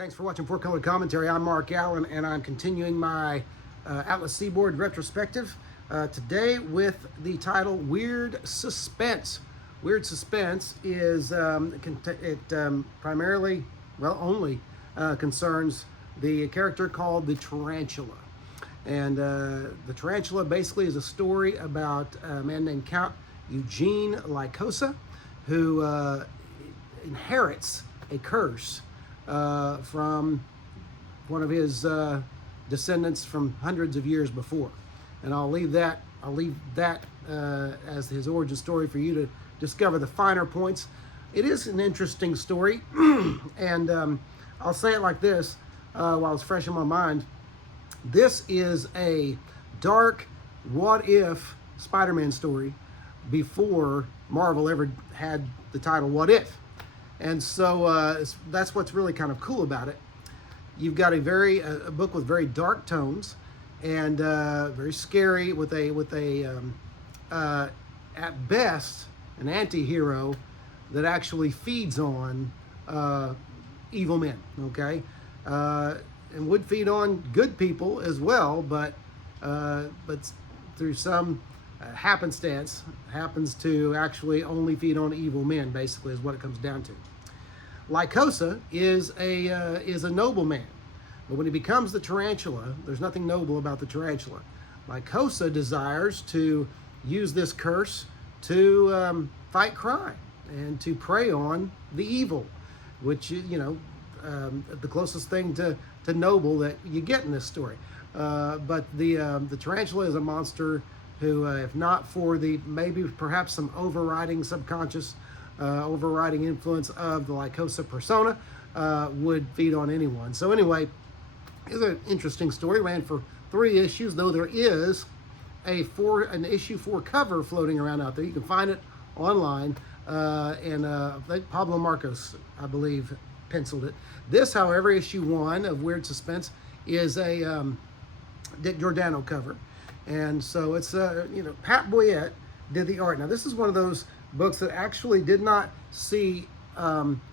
Thanks for watching Four Color Commentary. I'm Mark Allen, and I'm continuing my Atlas Seaboard retrospective today with the title Weird Suspense. Weird Suspense is primarily, well, only concerns the character called the Tarantula. And the Tarantula basically is a story about a man named Count Eugene Lycosa, who inherits a curse from one of his descendants from hundreds of years before. And I'll leave that as his origin story for you to discover the finer points. It is an interesting story, and I'll say it like this while it's fresh in my mind. This is a dark what-if Spider-Man story before Marvel ever had the title What If. And so that's what's really kind of cool about it. You've got a book with very dark tones and very scary, with at best an anti-hero that actually feeds on evil men. Okay, and would feed on good people as well, but through some happenstance happens to actually only feed on evil men. Basically, is what it comes down to. Lycosa is a noble man, but when he becomes the Tarantula, there's nothing noble about the Tarantula. Lycosa desires to use this curse to fight crime and to prey on the evil, which, you know, the closest thing to noble that you get in this story. But the Tarantula is a monster who, if not for perhaps some overriding subconscious overriding influence of the Lycosa persona, would feed on anyone. So anyway, it's an interesting story. Ran for 3 issues, though there is an issue 4 cover floating around out there. You can find it online, and Pablo Marcos, I believe, penciled it. This, however, issue 1 of Weird Suspense is a Dick Giordano cover, and so it's Pat Boyette did the art. Now this is one of those books that actually did not see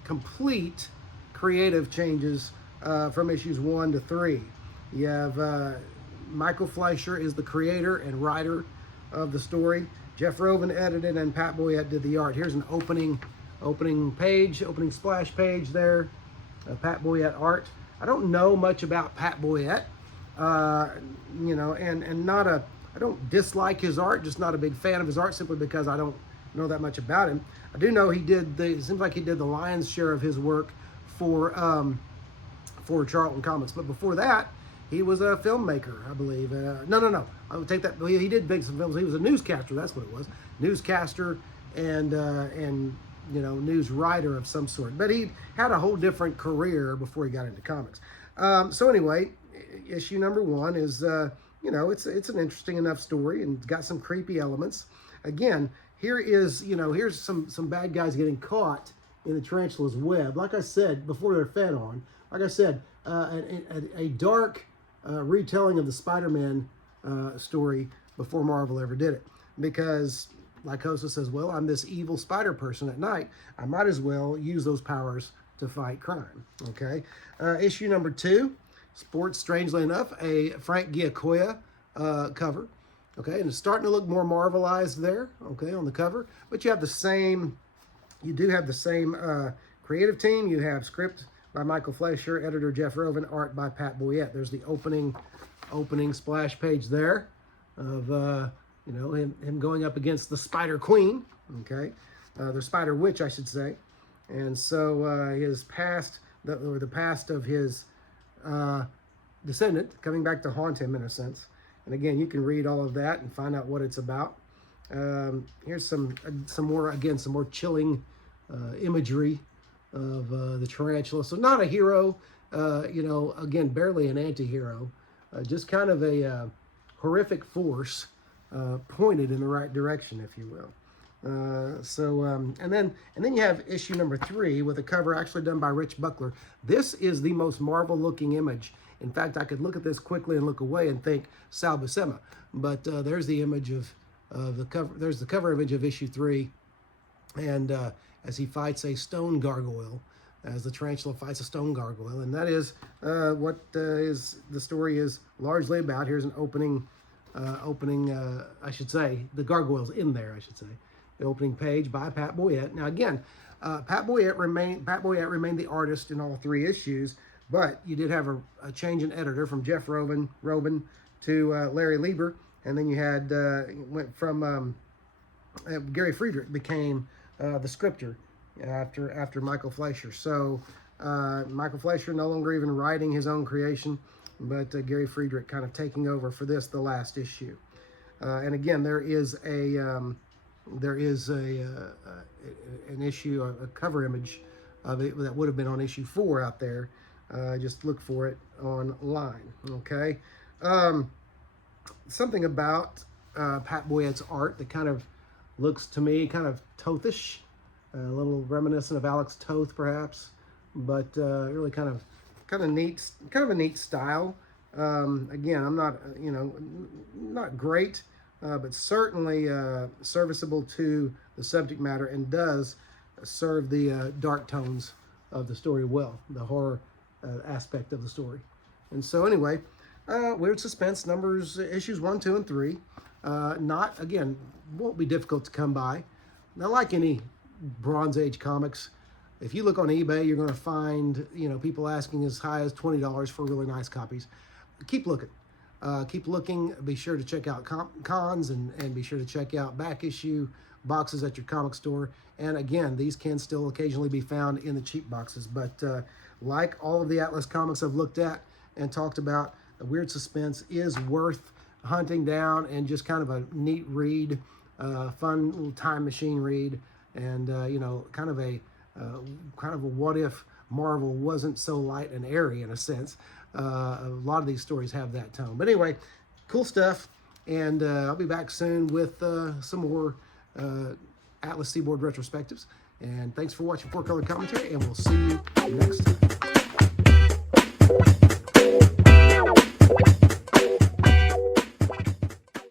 complete creative changes from issues 1 to 3. You have Michael Fleischer is the creator and writer of the story. Jeff Rovin edited, and Pat Boyette did the art. Here's an opening splash page there. Pat Boyette art. I don't know much about Pat Boyette, and I don't dislike his art, just not a big fan of his art simply because I don't know that much about him. I do know it seems like he did the lion's share of his work for Charlton Comics, but before that he was a filmmaker, I believe. No, I would take that. He did make some films. He was a newscaster. That's what it was. Newscaster and news writer of some sort. But he had a whole different career before he got into comics. So anyway, issue number 1 is it's an interesting enough story and got some creepy elements. Again, here's some bad guys getting caught in the tarantula's web. Like I said before, they're fed on. Like I said, a dark retelling of the Spider-Man story before Marvel ever did it, because Lycosa says, well, I'm this evil spider person at night. I might as well use those powers to fight crime. Okay. Issue number 2, sports, strangely enough, a Frank Giacoia cover. Okay, and it's starting to look more Marvelized there, okay, on the cover. But you do have the same creative team. You have script by Michael Fleischer, editor Jeff Rovin, art by Pat Boyette. There's the opening splash page there of him going up against the Spider Queen, okay, the Spider Witch, I should say. And so his past, the past of his descendant coming back to haunt him in a sense. And again, you can read all of that and find out what it's about. Here's some more chilling imagery of the Tarantula. So not a hero, again, barely an anti-hero, just kind of a horrific force pointed in the right direction, if you will. And then you have issue number 3 with a cover actually done by Rich Buckler. This is the most Marvel-looking image. In fact, I could look at this quickly and look away and think Sal Buscema, but there's the image of the cover. There's the cover image of issue 3, and as he fights a stone gargoyle, as the tarantula fights a stone gargoyle, and that is what is the story is largely about. Here's an opening, I should say, the gargoyle's in there, I should say. The opening page by Pat Boyette. Now again, Pat Boyette remained the artist in all 3 issues, but you did have a change in editor from Jeff Robin to Larry Lieber, and then you had went from Gary Friedrich became the scripter after Michael Fleischer. So Michael Fleischer no longer even writing his own creation, but Gary Friedrich kind of taking over for this, the last issue. And again, there is an issue, a cover image of it that would have been on issue 4 out there. Just look for it online. Okay. Something about Pat Boyette's art that kind of looks to me kind of Tothish, a little reminiscent of Alex Toth perhaps, but really kind of neat, kind of a neat style. Again, I'm not, not great, but certainly serviceable to the subject matter, and does serve the dark tones of the story well, the horror aspect of the story. And so anyway, Weird Suspense issues 1, 2, and 3. Won't be difficult to come by. Now, like any Bronze Age comics, if you look on eBay, you're going to find, people asking as high as $20 for really nice copies. Keep looking. Keep looking. Be sure to check out cons, and be sure to check out back issue boxes at your comic store. And again, these can still occasionally be found in the cheap boxes. But like all of the Atlas comics I've looked at and talked about, Weird Suspense is worth hunting down, and just kind of a neat read, fun little time machine read, and kind of a what if Marvel wasn't so light and airy in a sense. A lot of these stories have that tone. But anyway, cool stuff, and I'll be back soon with some more Atlas Seaboard retrospectives. And thanks for watching 4 Color Commentary, and we'll see you next time.